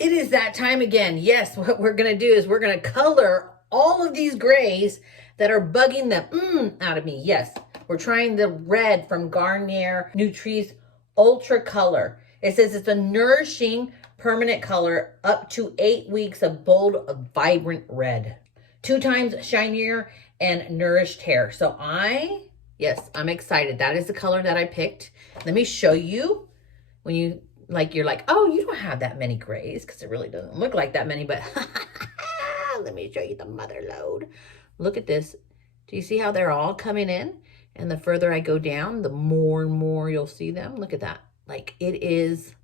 It is that time again. Yes, what we're going to do is we're going to color all of these grays that are bugging the out of me. Yes, we're trying the red from Garnier Nutrisse Ultra Color. It says it's a nourishing permanent color up to 8 weeks of bold, vibrant red. 2 times shinier and nourished hair. So yes, I'm excited. That is the color that I picked. Let me show you. When you're like, oh, you don't have that many grays, because it really doesn't look like that many, but let me show you the mother load. Look at this. Do you see how they're all coming in? And the further I go down, the more and more you'll see them. Look at that. Like, it is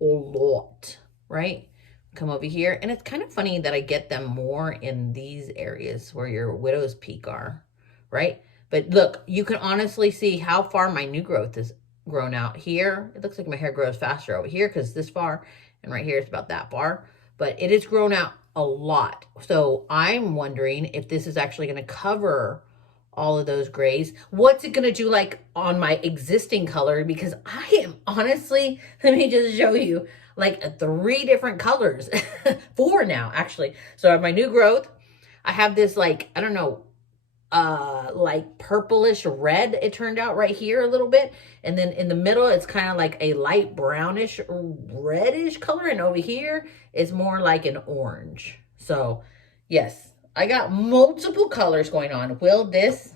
a lot, right? Come over here. And it's kind of funny that I get them more in these areas where your widow's peak are, right? But look, you can honestly see how far my new growth is grown out. Here it looks like my hair grows faster over here because this far, and right here it's about that far, but it has grown out a lot. So I'm wondering if this is actually going to cover all of those grays. What's it going to do like on my existing color? Because I am honestly, let me just show you, like 3 different colors. 4 now actually. So I have my new growth. I have this, like, I don't know, like purplish red, it turned out right here a little bit, and then in the middle it's kind of like a light brownish reddish color, and over here it's more like an orange. So yes, I got multiple colors going on. Will this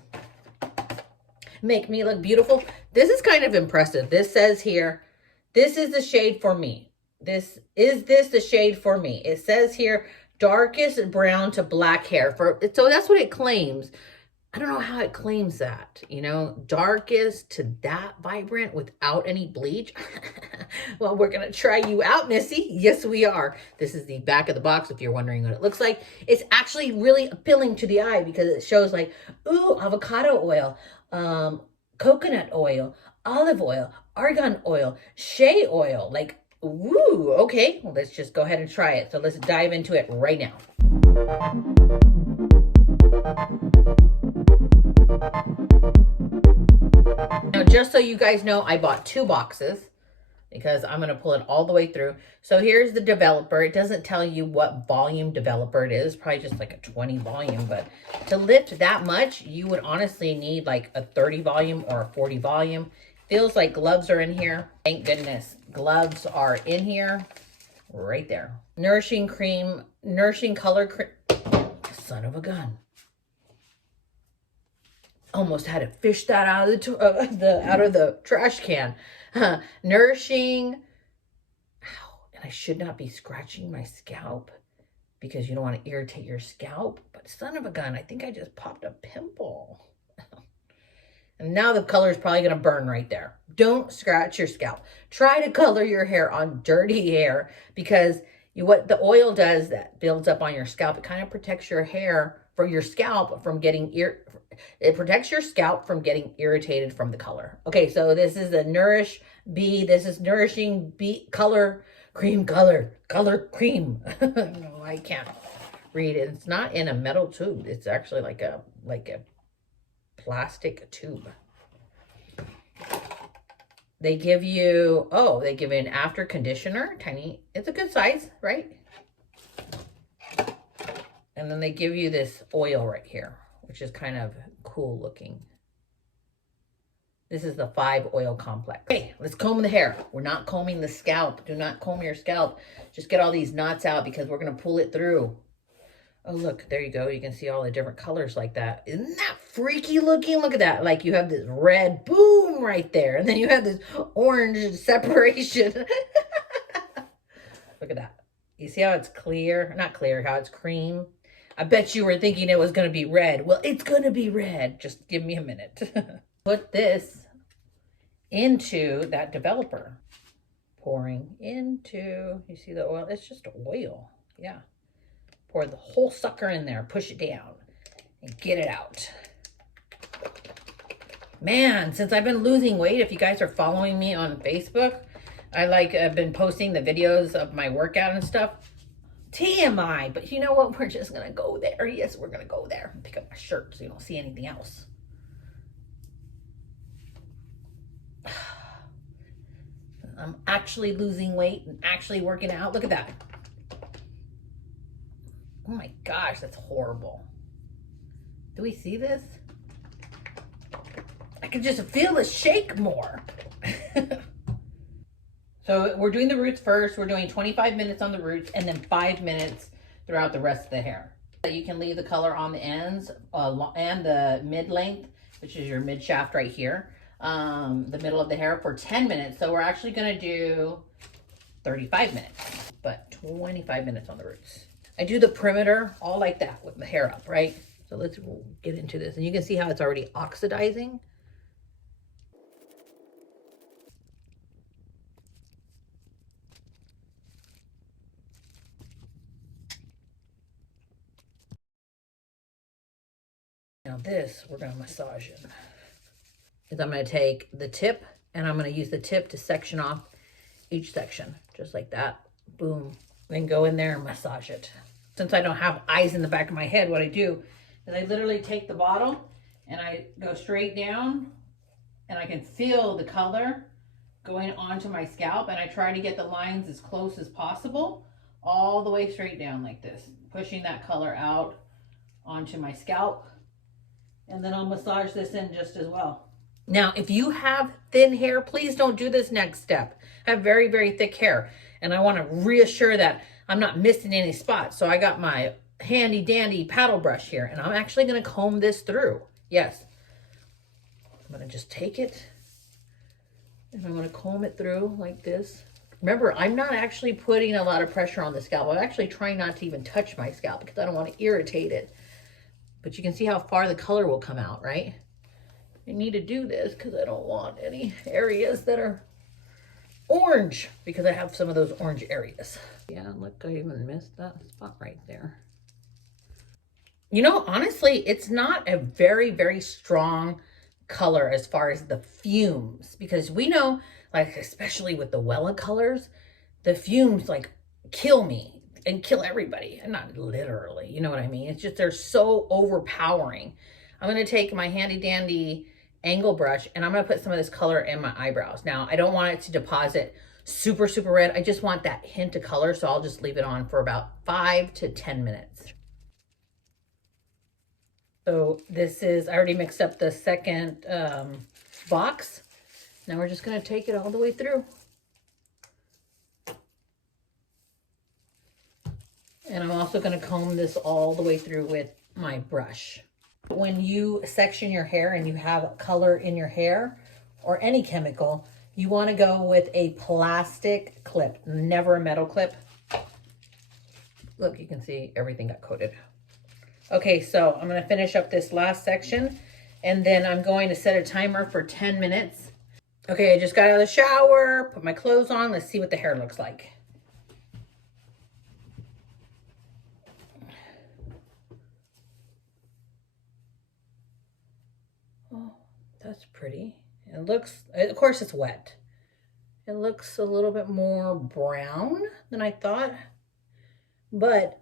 make me look beautiful? This is kind of impressive. This says here, this is the shade for me. This the shade for me. It says here darkest brown to black hair, so that's what it claims. I don't know how it claims that, you know, darkest to that vibrant without any bleach. Well, we're going to try you out, Missy. Yes, we are. This is the back of the box if you're wondering what it looks like. It's actually really appealing to the eye because it shows like, ooh, avocado oil, coconut oil, olive oil, argan oil, shea oil. Like, woo, okay. Well, let's just go ahead and try it. So let's dive into it right now. Now, just so you guys know, I bought 2 boxes because I'm going to pull it all the way through. So here's the developer. It doesn't tell you what volume developer it is. Probably just like a 20 volume. But to lift that much, you would honestly need like a 30 volume or a 40 volume. Feels like gloves are in here. Thank goodness. Gloves are in here. Right there. Nourishing cream. Nourishing color cream. Son of a gun. Almost had to fish that out of the trash can. Nourishing. Ow, and I should not be scratching my scalp because you don't want to irritate your scalp. But son of a gun, I think I just popped a pimple. And now the color is probably going to burn right there. Don't scratch your scalp. Try to color your hair on dirty hair because what the oil does that builds up on your scalp, it kind of protects your hair for your scalp from getting it protects your scalp from getting irritated from the color. Okay, so this is the Nourish B. This is Nourishing B color cream. No, I can't read it. It's not in a metal tube. It's actually like a plastic tube. They give you an after conditioner, tiny. It's a good size, right? And then they give you this oil right here, which is kind of cool looking. This is the 5 oil complex. Okay, let's comb the hair. We're not combing the scalp. Do not comb your scalp. Just get all these knots out because we're going to pull it through. Oh, look, there you go. You can see all the different colors like that. Isn't that freaky looking? Look at that. Like you have this red boom right there. And then you have this orange separation. Look at that. You see how it's clear? Not clear, how it's cream. I bet you were thinking it was going to be red. Well, it's going to be red. Just give me a minute. Put this into that developer. Pouring into, you see the oil? It's just oil. Yeah. Pour the whole sucker in there. Push it down and get it out. Man, since I've been losing weight, if you guys are following me on Facebook, I've been posting the videos of my workout and stuff. TMI, but you know what? We're just going to go there. Yes, we're going to go there. Pick up my shirt so you don't see anything else. I'm actually losing weight and actually working out. Look at that. Oh my gosh, that's horrible. Do we see this? I can just feel the shake more. So we're doing the roots first. We're doing 25 minutes on the roots and then 5 minutes throughout the rest of the hair. You can leave the color on the ends and the mid-length, which is your mid-shaft right here, the middle of the hair for 10 minutes. So we're actually gonna do 35 minutes, but 25 minutes on the roots. I do the perimeter all like that with the hair up, right? So let's get into this. And you can see how it's already oxidizing. Now this, we're gonna massage it. Is I'm gonna take the tip and I'm gonna use the tip to section off each section, just like that. Boom. Then go in there and massage it. Since I don't have eyes in the back of my head, what I do is I literally take the bottle and I go straight down and I can feel the color going onto my scalp, and I try to get the lines as close as possible, all the way straight down like this, pushing that color out onto my scalp. And then I'll massage this in just as well. Now, if you have thin hair, please don't do this next step. I have very, very thick hair, and I want to reassure that I'm not missing any spots. So I got my handy dandy paddle brush here, and I'm actually going to comb this through. Yes. I'm going to just take it, and I'm going to comb it through like this. Remember, I'm not actually putting a lot of pressure on the scalp. I'm actually trying not to even touch my scalp because I don't want to irritate it. But you can see how far the color will come out, right? I need to do this because I don't want any areas that are orange, because I have some of those orange areas. Yeah, look, I even missed that spot right there. You know, honestly, it's not a very, very strong color as far as the fumes, because we know, like, especially with the Wella colors, the fumes like kill me and kill everybody, and not literally, you know what I mean? It's just, they're so overpowering. I'm going to take my handy dandy angle brush and I'm going to put some of this color in my eyebrows. Now, I don't want it to deposit super, super red. I just want that hint of color. So I'll just leave it on for about 5 to 10 minutes. So this is, I already mixed up the second box. Now we're just going to take it all the way through. And I'm also going to comb this all the way through with my brush. When you section your hair and you have color in your hair or any chemical, you want to go with a plastic clip, never a metal clip. Look, you can see everything got coated. Okay, so I'm going to finish up this last section, and then I'm going to set a timer for 10 minutes. Okay, I just got out of the shower, put my clothes on. Let's see what the hair looks like. Oh, that's pretty. It looks, of course it's wet. It looks a little bit more brown than I thought, but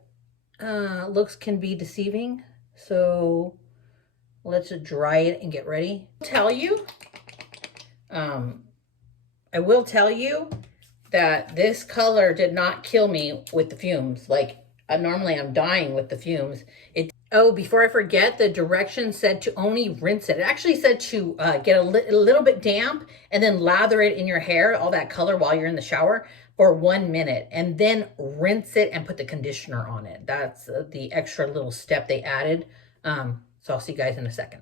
looks can be deceiving. So let's dry it and get ready. I will tell you that this color did not kill me with the fumes. Like normally I'm dying with the fumes. Oh, before I forget, the directions said to only rinse it. It actually said to get a little bit damp and then lather it in your hair, all that color, while you're in the shower for 1 minute, and then rinse it and put the conditioner on it. That's the extra little step they added. So I'll see you guys in a second.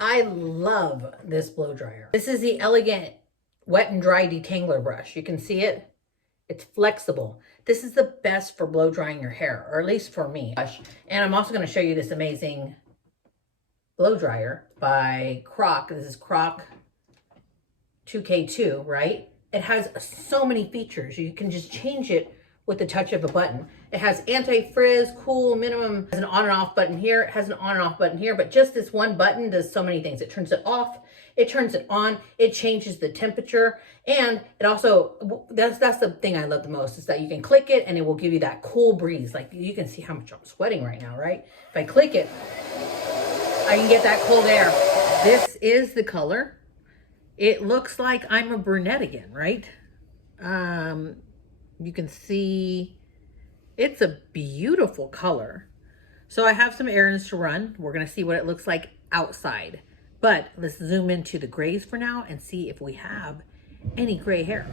I love this blow dryer. This is the Elegant Wet and Dry Detangler brush. You can see it. It's flexible. This is the best for blow drying your hair, or at least for me. And I'm also going to show you this amazing blow dryer by Croc. This is Croc 2K2, right? It has so many features. You can just change it with the touch of a button. It has anti-frizz, cool, minimum, has an on and off button here. It has an on and off button here, but just this one button does so many things. It turns it off, it turns it on, it changes the temperature, and it also, that's the thing I love the most, is that you can click it and it will give you that cool breeze. Like you can see how much I'm sweating right now, right? If I click it, I can get that cold air. This is the color. It looks like I'm a brunette again, right? You can see it's a beautiful color. So I have some errands to run. We're gonna see what it looks like outside. But let's zoom into the grays for now and see if we have any gray hair.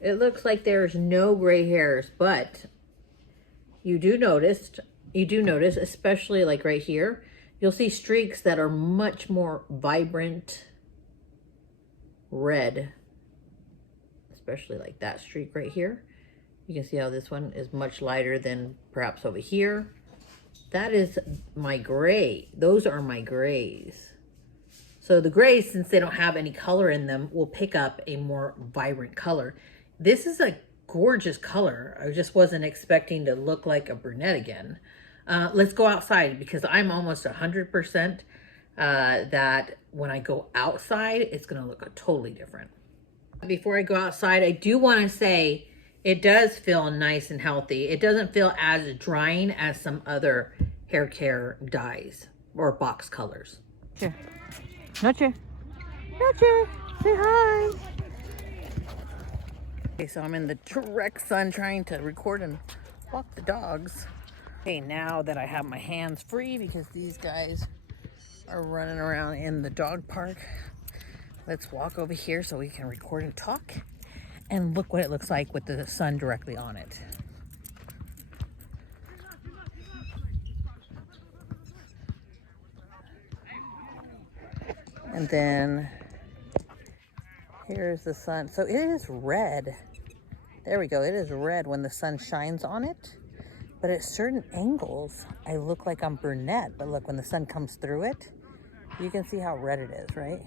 It looks like there's no gray hairs, but you do notice, especially like right here, you'll see streaks that are much more vibrant red, especially like that streak right here. You can see how this one is much lighter than perhaps over here. That is my gray. Those are my grays. So the grays, since they don't have any color in them, will pick up a more vibrant color. This is a gorgeous color. I just wasn't expecting to look like a brunette again. Let's go outside because I'm almost 100% that when I go outside, it's gonna look totally different. Before I go outside, I do wanna say it does feel nice and healthy. It doesn't feel as drying as some other hair care dyes or box colors. Noche. Noche. Noche. Say hi. Okay, so I'm in the direct sun trying to record and walk the dogs. Okay, now that I have my hands free because these guys are running around in the dog park, let's walk over here so we can record and talk. And look what it looks like with the sun directly on it. And then here's the sun. So it is red. There we go. It is red when the sun shines on it. But at certain angles, I look like I'm brunette. But look, when the sun comes through it, you can see how red it is, right?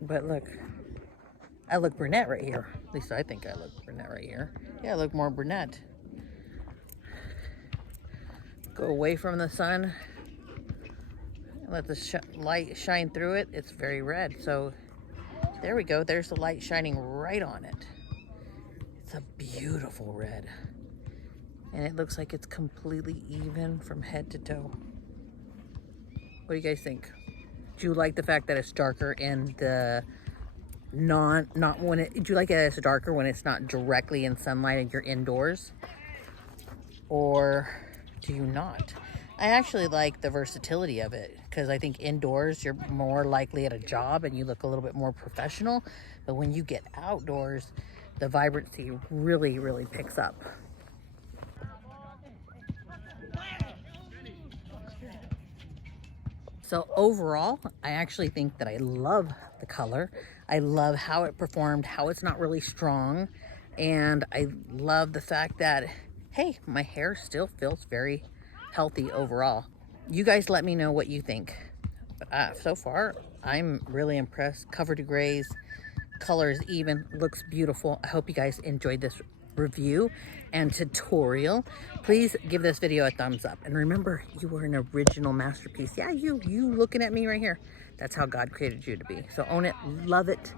But look, I look brunette right here. At least I think I look brunette right here. Yeah, I look more brunette. Go away from the sun. Let the light shine through it. It's very red. So there we go. There's the light shining right on it. It's a beautiful red. And it looks like it's completely even from head to toe. What do you guys think? Do you like the fact that it's darker in the do you like it as darker when it's not directly in sunlight and you're indoors? Or do you not? I actually like the versatility of it because I think indoors you're more likely at a job and you look a little bit more professional. But when you get outdoors, the vibrancy really, really picks up. So overall, I actually think that I love the color. I love how it performed, how it's not really strong. And I love the fact that, hey, my hair still feels very healthy overall. You guys let me know what you think. So far, I'm really impressed. Cover to grays, color is even, looks beautiful. I hope you guys enjoyed this review and tutorial. Please give this video a thumbs up. And remember, you are an original masterpiece. Yeah, you looking at me right here. That's how God created you to be. So own it, love it,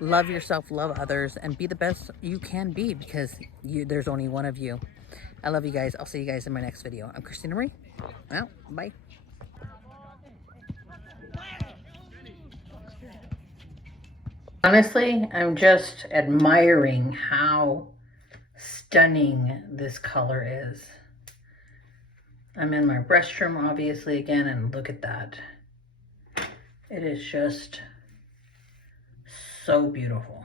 love yourself, love others, and be the best you can be because there's only one of you. I love you guys. I'll see you guys in my next video. I'm Christina Marie. Well, bye. Honestly, I'm just admiring how stunning this color is. I'm in my restroom, obviously, again, and look at that. It is just so beautiful.